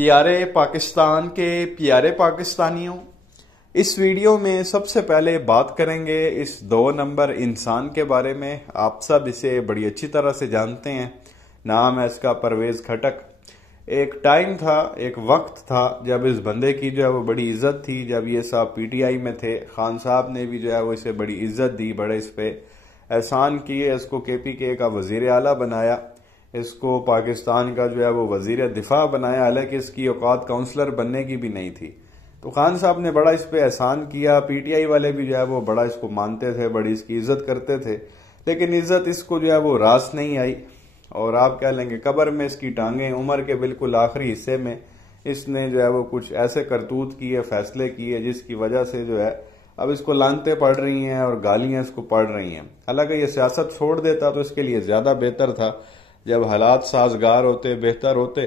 پیارے پاکستان کے پیارے پاکستانیوں، اس ویڈیو میں سب سے پہلے بات کریں گے اس 2 نمبر انسان کے بارے میں۔ آپ سب اسے بڑی اچھی طرح سے جانتے ہیں، نام ہے اس کا پرویز خٹک۔ ایک ٹائم تھا، ایک وقت تھا جب اس بندے کی جو ہے وہ بڑی عزت تھی، جب یہ صاحب پی ٹی آئی میں تھے۔ خان صاحب نے بھی جو ہے وہ اسے بڑی عزت دی، بڑے اس پہ احسان کیے، اس کو کے پی کے کا وزیر اعلیٰ بنایا، اس کو پاکستان کا جو ہے وہ وزیر دفاع بنایا، حالانکہ اس کی اوقات کاؤنسلر بننے کی بھی نہیں تھی۔ تو خان صاحب نے بڑا اس پہ احسان کیا، پی ٹی آئی والے بھی جو ہے وہ بڑا اس کو مانتے تھے، بڑی اس کی عزت کرتے تھے، لیکن عزت اس کو جو ہے وہ راس نہیں آئی، اور آپ کہہ لیں گے قبر میں اس کی ٹانگیں۔ عمر کے بالکل آخری حصے میں اس نے جو ہے وہ کچھ ایسے کرتوت کیے، فیصلے کیے، جس کی وجہ سے جو ہے اب اس کو لعنتیں پڑ رہی ہیں اور گالیاں اس کو پڑ رہی ہیں۔ حالانکہ یہ سیاست چھوڑ دیتا تو اس کے لیے زیادہ بہتر تھا، جب حالات سازگار ہوتے، بہتر ہوتے،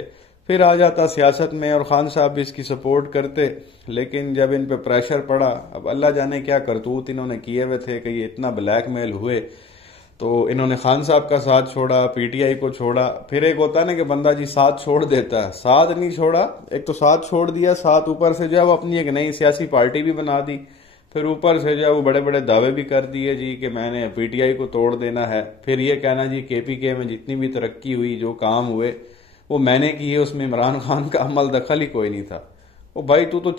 پھر آ جاتا سیاست میں، اور خان صاحب بھی اس کی سپورٹ کرتے۔ لیکن جب ان پہ پریشر پڑا، اب اللہ جانے کیا کرتوت انہوں نے کیے ہوئے تھے کہ یہ اتنا بلیک میل ہوئے، تو انہوں نے خان صاحب کا ساتھ چھوڑا، پی ٹی آئی کو چھوڑا۔ پھر ایک ہوتا ہے نا کہ بندہ جی ساتھ چھوڑ دیتا ہے، ساتھ نہیں چھوڑا، ایک تو ساتھ چھوڑ دیا، ساتھ اوپر سے جو ہے وہ اپنی ایک نئی سیاسی پارٹی بھی بنا دی، پھر اوپر سے جو ہے وہ بڑے بڑے دعوے بھی کر دیے جی کہ میں نے پی ٹی آئی کو توڑ دینا ہے۔ پھر یہ کہنا جی کے پی کے میں جتنی بھی ترقی ہوئی، جو کام ہوئے وہ میں نے کیے، اس میں عمران خان کا عمل دخل ہی کوئی نہیں تھا۔ وہ بھائی تو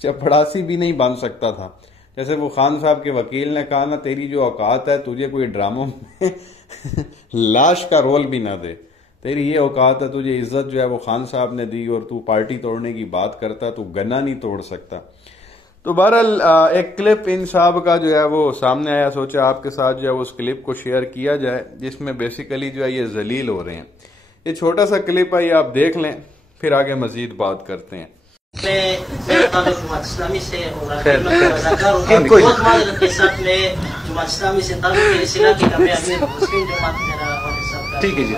چپڑاسی بھی نہیں بن سکتا تھا۔ جیسے وہ خان صاحب کے وکیل نے کہا نا، تیری جو اوقات ہے تجھے کوئی ڈراموں میں لاش کا رول بھی نہ دے، تیری یہ اوقات ہے، تجھے عزت جو ہے وہ خان صاحب نے دی، اور تو پارٹی توڑنے کی بات کرتا، تو گنا نہیں توڑ سکتا۔ تو بہرحال ایک کلپ ان صاحب کا جو ہے وہ سامنے آیا، سوچا آپ کے ساتھ جو ہے اس کلپ کو شیئر کیا جائے، جس میں بیسیکلی جو ہے یہ ذلیل ہو رہے ہیں۔ یہ چھوٹا سا کلپ ہے، یہ آپ دیکھ لیں، پھر آگے مزید بات کرتے ہیں۔ تعلق جماعت اسلامی سے اور بہت معذرت کے ساتھ میں جماعت اسلامی سے تعلق کے سلا کی کامیابی مسلم جماعت میرا ٹھیک ہے جی،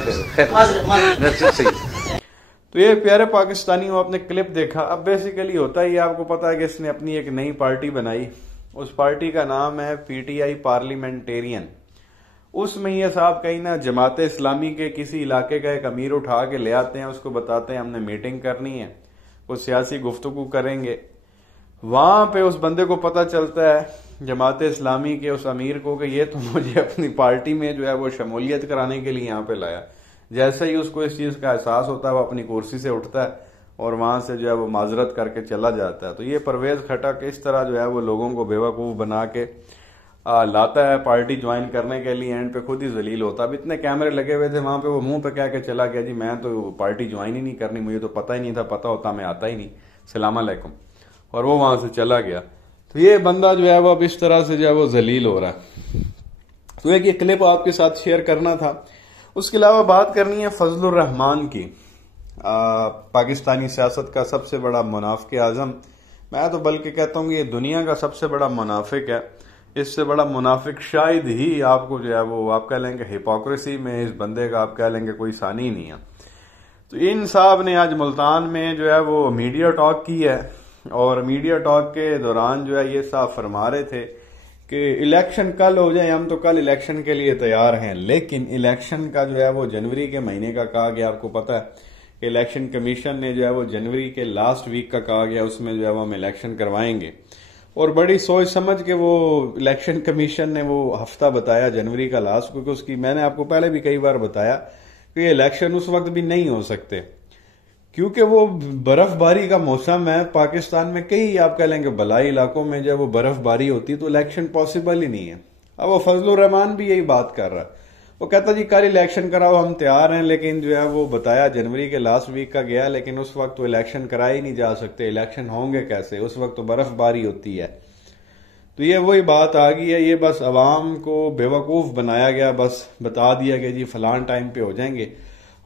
تو یہ پیارے پاکستانیوں، آپ نے کلپ دیکھا۔ اب بیسیکلی ہوتا ہے، آپ کو پتا ہے کہ اس نے اپنی ایک نئی پارٹی بنائی، اس پارٹی کا نام ہے پی ٹی آئی پارلیمنٹیرین۔ اس میں یہ صاحب کہیں نہ جماعت اسلامی کے کسی علاقے کا ایک امیر اٹھا کے لے آتے ہیں، اس کو بتاتے ہیں ہم نے میٹنگ کرنی ہے، وہ سیاسی گفتگو کریں گے۔ وہاں پہ اس بندے کو پتہ چلتا ہے، جماعت اسلامی کے اس امیر کو، کہ یہ تو مجھے اپنی پارٹی میں جو ہے وہ شمولیت کرانے کے لیے یہاں پہ لایا۔ جیسے ہی اس کو اس چیز کا احساس ہوتا ہے، وہ اپنی کرسی سے اٹھتا ہے اور وہاں سے جو ہے وہ معذرت کر کے چلا جاتا ہے۔ تو یہ پرویز خٹک اس طرح جو ہے وہ لوگوں کو بیوقوف بنا کے لاتا ہے پارٹی جوائن کرنے کے لیے، اینڈ پہ خود ہی ذلیل ہوتا ہے۔ اب اتنے کیمرے لگے ہوئے تھے وہاں پہ، وہ منہ پہ کہہ کے چلا گیا جی میں تو پارٹی جوائن ہی نہیں کرنی، مجھے تو پتہ ہی نہیں تھا، پتہ ہوتا میں آتا ہی نہیں، السلام علیکم، اور وہ وہاں سے چلا گیا۔ تو یہ بندہ جو ہے وہ اب اس طرح سے جو ہے وہ ذلیل ہو رہا ہے۔ تو ایک یہ کلپ آپ کے ساتھ شیئر کرنا تھا۔ اس کے علاوہ بات کرنی ہے فضل الرحمان کی، پاکستانی سیاست کا سب سے بڑا منافق اعظم، میں تو بلکہ کہتا ہوں کہ یہ دنیا کا سب سے بڑا منافق ہے۔ اس سے بڑا منافق شاید ہی آپ کو جو ہے وہ آپ کہہ لیں گے ہپوکریسی میں اس بندے کا آپ کہہ لیں گے کوئی ثانی نہیں ہے۔ تو ان صاحب نے آج ملتان میں جو ہے وہ میڈیا ٹاک کی ہے، اور میڈیا ٹاک کے دوران جو ہے یہ صاحب فرما رہے تھے کہ الیکشن کل ہو جائے، ہم تو کل الیکشن کے لیے تیار ہیں، لیکن الیکشن کا جو ہے وہ جنوری کے مہینے کا کہا گیا۔ آپ کو پتا ہے کہ الیکشن کمیشن نے جو ہے وہ جنوری کے لاسٹ ویک کا کہا گیا، اس میں جو ہے وہ ہم الیکشن کروائیں گے، اور بڑی سوچ سمجھ کے وہ الیکشن کمیشن نے وہ ہفتہ بتایا جنوری کا لاسٹ، کیونکہ اس کی میں نے آپ کو پہلے بھی کئی بار بتایا کہ یہ الیکشن اس وقت بھی نہیں ہو سکتے، کیونکہ وہ برف باری کا موسم ہے۔ پاکستان میں کئی آپ کہہ لیں گے بلائی علاقوں میں جب وہ برف باری ہوتی تو الیکشن پاسبل ہی نہیں ہے۔ اب وہ فضل الرحمان بھی یہی بات کر رہا ہے، وہ کہتا جی کل الیکشن کراؤ، ہم تیار ہیں، لیکن جو ہے وہ بتایا جنوری کے لاسٹ ویک کا گیا، لیکن اس وقت تو الیکشن کرائے ہی نہیں جا سکتے، الیکشن ہوں گے کیسے، اس وقت تو برف باری ہوتی ہے۔ تو یہ وہی بات آ گئی ہے، یہ بس عوام کو بیوقوف بنایا گیا، بس بتا دیا کہ جی فلان ٹائم پہ ہو جائیں گے،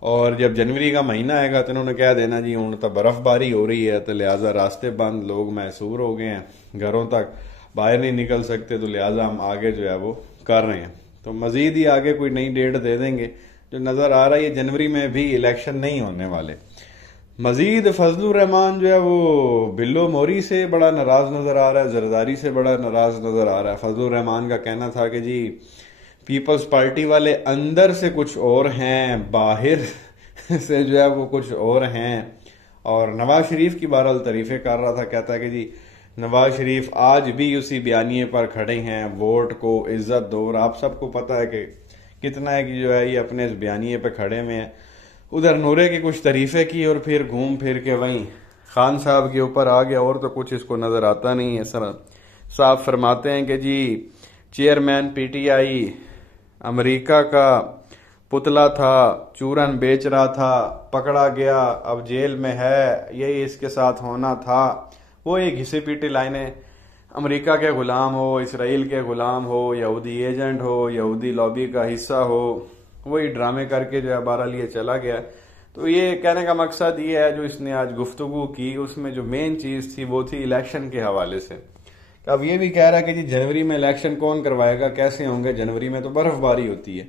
اور جب جنوری کا مہینہ آئے گا تو انہوں نے کہہ دینا جی ہوں تو برف باری ہو رہی ہے، تو لہٰذا راستے بند، لوگ محصور ہو گئے ہیں، گھروں تک باہر نہیں نکل سکتے، تو لہٰذا ہم آگے جو ہے وہ کر رہے ہیں۔ تو مزید ہی آگے کوئی نئی ڈیٹ دے دیں گے، جو نظر آ رہا ہے یہ جنوری میں بھی الیکشن نہیں ہونے والے۔ مزید فضل الرحمان جو ہے وہ بلو موری سے بڑا ناراض نظر آ رہا ہے، زرداری سے بڑا ناراض نظر آ رہا ہے۔ فضل الرحمان کا کہنا تھا کہ جی پیپلز پارٹی والے اندر سے کچھ اور ہیں، باہر سے جو ہے وہ کچھ اور ہیں، اور نواز شریف کی بہرحال تعریفیں کر رہا تھا، کہتا ہے کہ جی نواز شریف آج بھی اسی بیانیے پر کھڑے ہیں، ووٹ کو عزت دو، اور آپ سب کو پتا ہے کہ کتنا ہے کہ جو ہے یہ اپنے اس بیانیے پہ کھڑے ہوئے ہیں۔ ادھر نورے کی کچھ تعریفیں کی اور پھر گھوم پھر کے وہیں خان صاحب کے اوپر آ گیا، اور تو کچھ اس کو نظر آتا نہیں ہے۔ سر صاحب فرماتے ہیں کہ جی چیئرمین پی ٹی آئی امریکہ کا پتلا تھا، چورن بیچ رہا تھا، پکڑا گیا، اب جیل میں ہے، یہی اس کے ساتھ ہونا تھا۔ وہ یہ گھسی پیٹی لائنیں، امریکہ کے غلام ہو، اسرائیل کے غلام ہو، یہودی ایجنٹ ہو، یہودی لابی کا حصہ ہو، وہی ڈرامے کر کے جو ہے بہرحال یہ چلا گیا۔ تو یہ کہنے کا مقصد یہ ہے جو اس نے آج گفتگو کی، اس میں جو مین چیز تھی وہ تھی الیکشن کے حوالے سے۔ اب یہ بھی کہہ رہا ہے کہ جی جنوری میں الیکشن کون کروائے گا، کیسے ہوں گے، جنوری میں تو برف باری ہوتی ہے،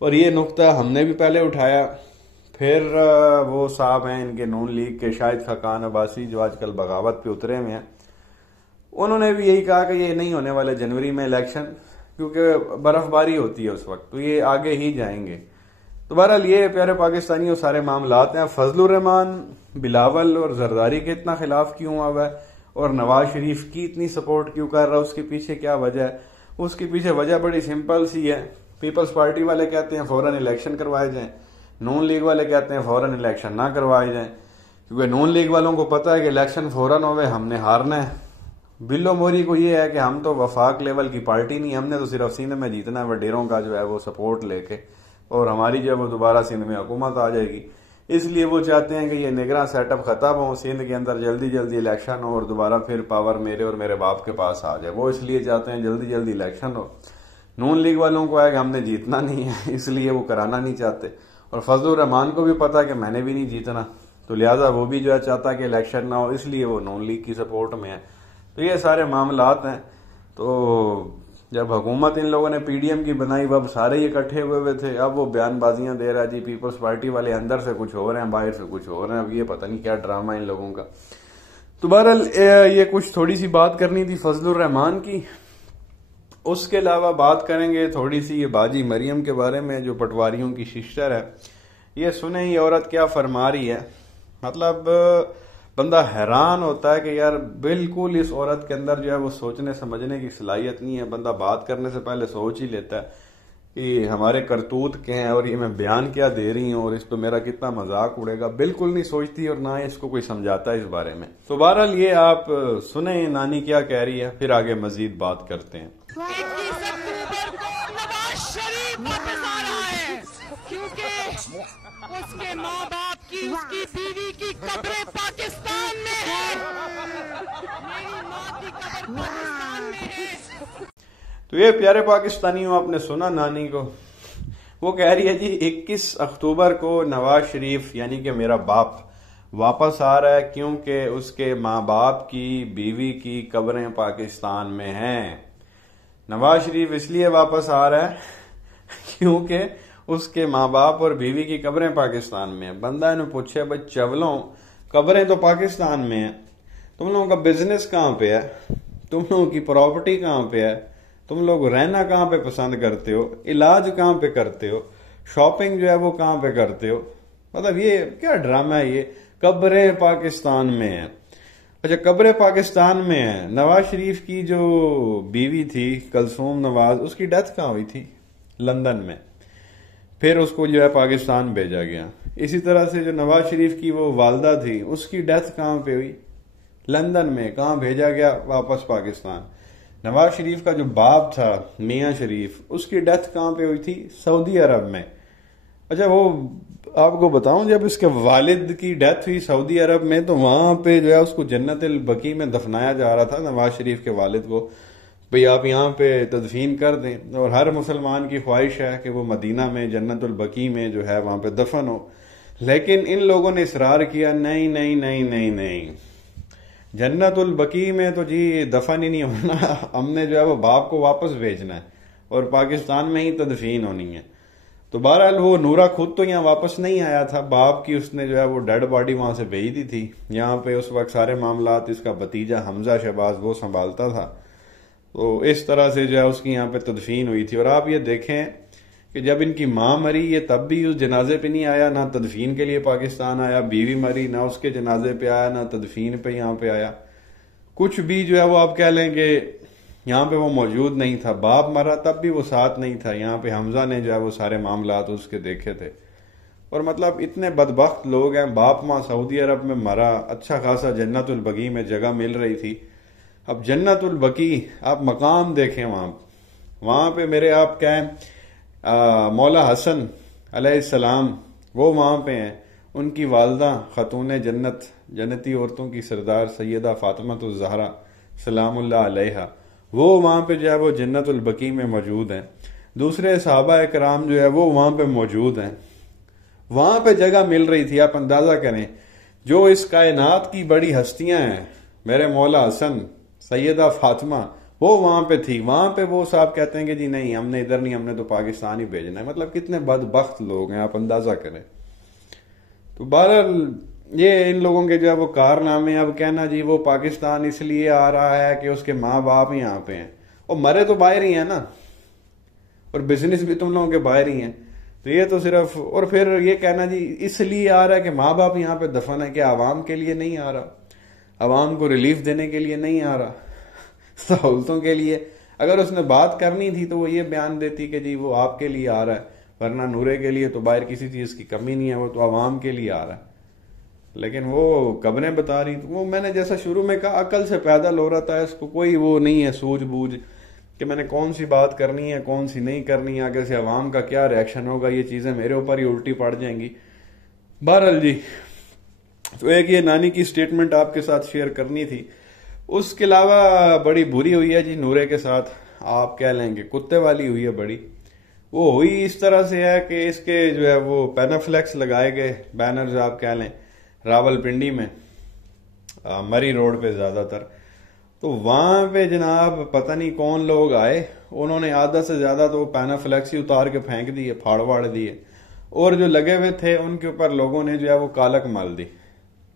اور یہ نقطہ ہم نے بھی پہلے اٹھایا۔ پھر وہ صاحب ہیں ان کے نون لیگ کے شاہد خاقان عباسی جو آج کل بغاوت پہ اترے ہوئے ہیں، انہوں نے بھی یہی کہا کہ یہ نہیں ہونے والے جنوری میں الیکشن، کیونکہ برف باری ہوتی ہے اس وقت، تو یہ آگے ہی جائیں گے۔ تو بہرحال یہ پیارے پاکستانیوں سارے معاملات ہیں۔ فضل الرحمان بلاول اور زرداری کے اتنا خلاف کیوں ہوا ہے، اور نواز شریف کی اتنی سپورٹ کیوں کر رہا ہے، اس کے پیچھے کیا وجہ ہے؟ اس کے پیچھے وجہ بڑی سمپل سی ہے۔ پیپلز پارٹی والے کہتے ہیں فوراً الیکشن کروائے جائیں، نون لیگ والے کہتے ہیں فوراً الیکشن نہ کروائے جائیں، کیونکہ نون لیگ والوں کو پتا ہے کہ الیکشن فوراً ہوئے ہم نے ہارنا ہے۔ بلو موری کو یہ ہے کہ ہم تو وفاق لیول کی پارٹی نہیں، ہم نے تو صرف سندھ میں جیتنا ہے وڈیروں کا جو ہے وہ سپورٹ لے کے، اور ہماری جو ہے وہ دوبارہ سندھ میں حکومت آ جائے گی۔ اس لیے وہ چاہتے ہیں کہ یہ نگراں سیٹ اپ ختم ہو، سندھ کے اندر جلدی جلدی الیکشن ہو، اور دوبارہ پھر پاور میرے اور میرے باپ کے پاس آ جائے۔ وہ اس لیے چاہتے ہیں جلدی جلدی الیکشن ہو۔ نون لیگ والوں کو ہے کہ ہم نے جیتنا نہیں ہے، اس لیے وہ کرانا نہیں چاہتے، اور فضل الرحمان کو بھی پتا کہ میں نے بھی نہیں جیتنا، تو لہٰذا وہ بھی جو ہے چاہتا کہ الیکشن نہ ہو، اس لیے وہ نون لیگ کی سپورٹ میں ہے۔ تو یہ سارے معاملات ہیں۔ تو جب حکومت ان لوگوں نے پی ڈی ایم کی بنائی، اب سارے یہ اکٹھے ہوئے تھے، اب وہ بیان بازیاں دے رہا جی پیپلز پارٹی والے اندر سے کچھ ہو رہے ہیں، باہر سے کچھ ہو رہے ہیں، اب یہ پتہ نہیں کیا ڈرامہ ان لوگوں کا۔ تو بہرحال یہ کچھ تھوڑی سی بات کرنی تھی فضل الرحمان کی۔ اس کے علاوہ بات کریں گے تھوڑی سی یہ باجی مریم کے بارے میں جو پٹواریوں کی سسٹر ہے۔ یہ سنیں یہ عورت کیا فرما رہی ہے، مطلب بندہ حیران ہوتا ہے کہ یار بالکل اس عورت کے اندر جو ہے وہ سوچنے سمجھنے کی صلاحیت نہیں ہے۔ بندہ بات کرنے سے پہلے سوچ ہی لیتا ہے کہ ہمارے کرتوت کے ہیں اور یہ میں بیان کیا دے رہی ہوں اور اس پہ میرا کتنا مذاق اڑے گا، بالکل نہیں سوچتی اور نہ اس کو کوئی سمجھاتا ہے اس بارے میں۔ تو بہرحال یہ آپ سنیں نانی کیا کہہ رہی ہے، پھر آگے مزید بات کرتے ہیں۔ 21 اکتوبر کو نواز شریف واپس آ رہا ہے، کیونکہ اس کے ماں باپ کی، اس کی بیوی کی قبریں پاکستان میں ہیں، میری ماں کی قبر پاکستان میں ہے۔ تو یہ پیارے پاکستانیوں آپ نے سنا نانی کو، وہ کہہ رہی ہے جی 21 اکتوبر کو نواز شریف یعنی کہ میرا باپ واپس آ رہا ہے، کیونکہ اس کے ماں باپ کی بیوی کی قبریں پاکستان میں ہیں۔ نواز شریف اس لیے واپس آ رہا ہے کیونکہ اس کے ماں باپ اور بیوی کی قبریں پاکستان میں ہیں۔ بندہ انہوں پوچھے بھائی چولوں قبریں تو پاکستان میں ہیں، تم لوگوں کا بزنس کہاں پہ ہے، تم لوگوں کی پراپرٹی کہاں پہ ہے، تم لوگ رہنا کہاں پہ پسند کرتے ہو، علاج کہاں پہ کرتے ہو، شاپنگ جو ہے وہ کہاں پہ کرتے ہو، مطلب یہ کیا ڈرامہ ہے، یہ قبریں پاکستان میں ہیں۔ اچھا قبریں پاکستان میں ہیں، نواز شریف کی جو بیوی تھی کلثوم نواز، اس کی ڈیتھ کہاں ہوئی تھی؟ لندن میں، پھر اس کو جو ہے پاکستان بھیجا گیا۔ اسی طرح سے جو نواز شریف کی وہ والدہ تھی اس کی ڈیتھ کہاں پہ ہوئی؟ لندن میں، کہاں بھیجا گیا؟ واپس پاکستان۔ نواز شریف کا جو باپ تھا میاں شریف، اس کی ڈیتھ کہاں پہ ہوئی تھی؟ سعودی عرب میں۔ اچھا وہ آپ کو بتاؤں جب اس کے والد کی ڈیتھ ہوئی سعودی عرب میں تو وہاں پہ جو ہے اس کو جنت البقیع میں دفنایا جا رہا تھا نواز شریف کے والد کو، بھئی آپ یہاں پہ تدفین کر دیں، اور ہر مسلمان کی خواہش ہے کہ وہ مدینہ میں جنت البقیع میں جو ہے وہاں پہ دفن ہو، لیکن ان لوگوں نے اصرار کیا نہیں نہیں نہیں نہیں نہیں، جنت البقیع میں تو جی دفن ہی نہیں ہونا، ہم نے جو ہے وہ باپ کو واپس بھیجنا ہے اور پاکستان میں ہی تدفین ہونی ہے۔ تو بہرحال وہ نورا خود تو یہاں واپس نہیں آیا تھا، باپ کی اس نے جو ہے وہ ڈیڈ باڈی وہاں سے بھیج دی تھی، یہاں پہ اس وقت سارے معاملات اس کا بھتیجا حمزہ شہباز وہ سنبھالتا تھا، تو اس طرح سے جو ہے اس کی یہاں پہ تدفین ہوئی تھی۔ اور آپ یہ دیکھیں کہ جب ان کی ماں مری یہ تب بھی اس جنازے پہ نہیں آیا، نہ تدفین کے لیے پاکستان آیا، بیوی مری نہ اس کے جنازے پہ آیا، نہ تدفین پہ یہاں پہ آیا، کچھ بھی جو ہے وہ آپ کہہ لیں کہ یہاں پہ وہ موجود نہیں تھا. باپ مرا تب بھی وہ ساتھ نہیں تھا، یہاں پہ حمزہ نے جو ہے وہ سارے معاملات اس کے دیکھے تھے. اور مطلب اتنے بدبخت لوگ ہیں، باپ ماں سعودی عرب میں مرا، اچھا خاصا جنت البقیع میں جگہ مل رہی تھی. اب جنت البقیع آپ مقام دیکھیں، وہاں پہ میرے آپ کہیں مولا حسن علیہ السلام وہ وہاں پہ ہیں، ان کی والدہ خاتون جنت، جنتی عورتوں کی سردار سیدہ فاطمہ الزہرا سلام اللہ علیہا، وہ وہاں پہ جو ہے وہ جنت البقیع میں موجود ہیں. دوسرے صحابہ اکرام جو ہے وہ وہاں پہ موجود ہیں. وہاں پہ جگہ مل رہی تھی. آپ اندازہ کریں جو اس کائنات کی بڑی ہستیاں ہیں، میرے مولا حسن، سیدہ فاطمہ، وہ وہاں پہ تھی. وہاں پہ وہ صاحب کہتے ہیں کہ جی نہیں، ہم نے ادھر نہیں، ہم نے تو پاکستان ہی بھیجنا ہے. مطلب کتنے بدبخت لوگ ہیں، آپ اندازہ کریں. تو بہرحال یہ ان لوگوں کے جو ہے وہ کارنامے. اب کہنا جی وہ پاکستان اس لیے آ رہا ہے کہ اس کے ماں باپ ہی یہاں پہ ہیں، اور مرے تو باہر ہی ہیں نا، اور بزنس بھی تم لوگوں کے باہر ہی ہیں. تو یہ تو صرف، اور پھر یہ کہنا جی اس لیے آ رہا ہے کہ ماں باپ یہاں پہ دفن ہے، کہ عوام کے لیے نہیں آ رہا، عوام کو ریلیف دینے کے لیے نہیں آ رہا، سہولتوں کے لیے. اگر اس نے بات کرنی تھی تو وہ یہ بیان دیتی کہ جی وہ آپ کے لیے آ رہا ہے، ورنہ نورے کے لیے تو باہر کسی چیز کی کمی نہیں ہے، وہ تو عوام کے لیے آ رہا ہے. لیکن وہ قبریں بتا رہی. تو وہ میں نے جیسا شروع میں کہا، عقل سے پیدل ہو رہا تھا، اس کو کوئی وہ نہیں ہے سوجھ بوجھ کہ میں نے کون سی بات کرنی ہے کون سی نہیں کرنی ہے، آگے سے عوام کا کیا ریاکشن ہوگا، یہ چیزیں میرے اوپر ہی الٹی پڑ جائیں گی. بہرحال جی، تو ایک یہ نانی کی سٹیٹمنٹ آپ کے ساتھ شیئر کرنی تھی. اس کے علاوہ بڑی بری ہوئی ہے جی نورے کے ساتھ، آپ کہہ لیں گے کتے والی ہوئی ہے بڑی. وہ ہوئی اس طرح سے ہے کہ اس کے جو ہے وہ پینافلیکس لگائے گئے، بینرز آپ کہہ لیں، راول پنڈی میں، مری روڈ پہ زیادہ تر. تو وہاں پہ جناب پتہ نہیں کون لوگ آئے، انہوں نے آدھا سے زیادہ تو پینافلیکس ہی اتار کے پھینک دیے، پھاڑ واڑ دیے، اور جو لگے ہوئے تھے ان کے اوپر لوگوں نے جو ہے وہ کالک مال دی.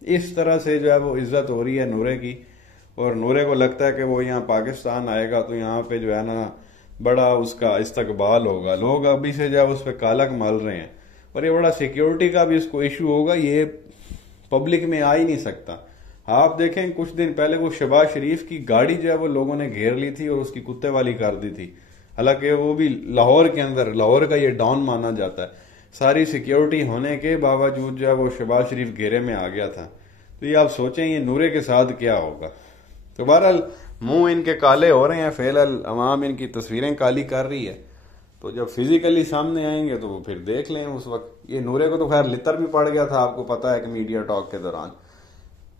اس طرح سے جو ہے وہ عزت ہو رہی ہے نورے کی. اور نورے کو لگتا ہے کہ وہ یہاں پاکستان آئے گا تو یہاں پہ جو ہے نا بڑا اس کا استقبال ہوگا. لوگ ابھی سے جو ہے اس پہ کالک مال رہے ہیں، اور یہ بڑا سیکیورٹی کا بھی اس کو ایشو ہوگا، یہ پبلک میں آ ہی نہیں سکتا. آپ دیکھیں کچھ دن پہلے وہ شہباز شریف کی گاڑی جو ہے وہ لوگوں نے گھیر لی تھی اور اس کی کتے والی کر دی تھی، حالانکہ وہ بھی لاہور کے اندر، لاہور کا یہ ڈاؤن مانا جاتا ہے. ساری سیکیورٹی ہونے کے باوجود جو ہے وہ شہباز شریف گھیرے میں آ گیا تھا. تو یہ آپ سوچیں یہ نورے کے ساتھ کیا ہوگا. تو بہرحال منہ ان کے کالے ہو رہے ہیں، فی الحال عوام ان کی تصویریں کالی کر رہی ہے. تو جب فزیکلی سامنے آئیں گے تو وہ پھر دیکھ لیں اس وقت. یہ نورے کو تو خیر لتر بھی پڑ گیا تھا، آپ کو پتا ہے کہ میڈیا ٹاک کے دوران.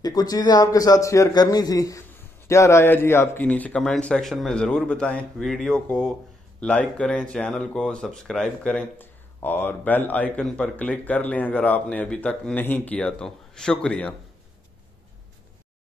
یہ کچھ چیزیں آپ کے ساتھ شیئر کرنی تھی. کیا رائے ہے جی آپ کی؟ نیچے کمنٹ سیکشن میں ضرور بتائیں. ویڈیو کو لائک کریں، چینل کو سبسکرائب کریں، اور بیل آئیکن پر کلک کر لیں اگر آپ نے ابھی تک نہیں کیا تو. شکریہ.